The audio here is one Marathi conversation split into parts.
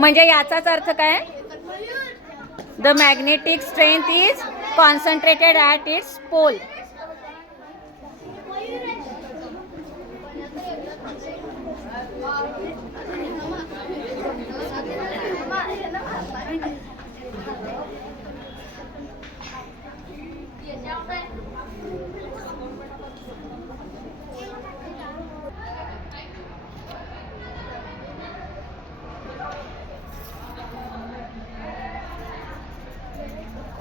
म्हणजे याचाच अर्थ काय? The magnetic strength is concentrated at its pole.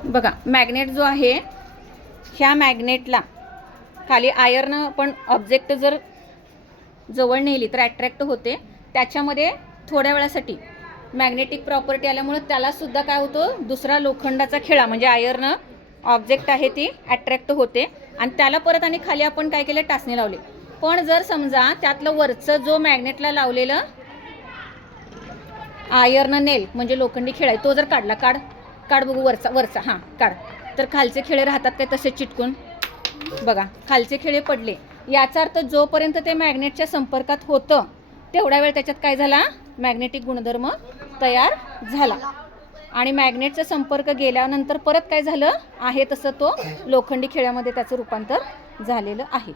बघा, मॅग्नेट जो आहे, ह्या मॅग्नेटला खाली आयर्न पण ऑब्जेक्ट जर जवळ नेली तर अट्रॅक्ट होते. त्याच्यामध्ये थोड्या वेळासाठी मॅग्नेटिक प्रॉपर्टी आल्यामुळे त्याला सुद्धा काय होतं, दुसरा लोखंडाचा खिळा म्हणजे आयर्न ऑब्जेक्ट आहे ती अट्रॅक्ट होते आणि त्याला परत आणि खाली आपण काय केलं, टाचणी लावली. पण जर समजा त्यातलं वरचं जो मॅग्नेटला लावलेलं आयर्न नेल म्हणजे लोखंडी खिळा आहे तो जर काढला, काढ बघू, वरचा हां काढ, तर खालचे खिळे राहतात काय तसे चिटकून? बघा, खालचे खिळे पडले. याचा अर्थ जोपर्यंत ते मॅग्नेटच्या संपर्कात होतं तेवढ्या वेळ त्याच्यात काय झाला, मॅग्नेटिक गुणधर्म तयार झाला. आणि मॅग्नेटचा संपर्क गेल्यानंतर परत काय झालं आहे तसं तो लोखंडी खिळ्यामध्ये त्याचं रूपांतर झालेलं आहे.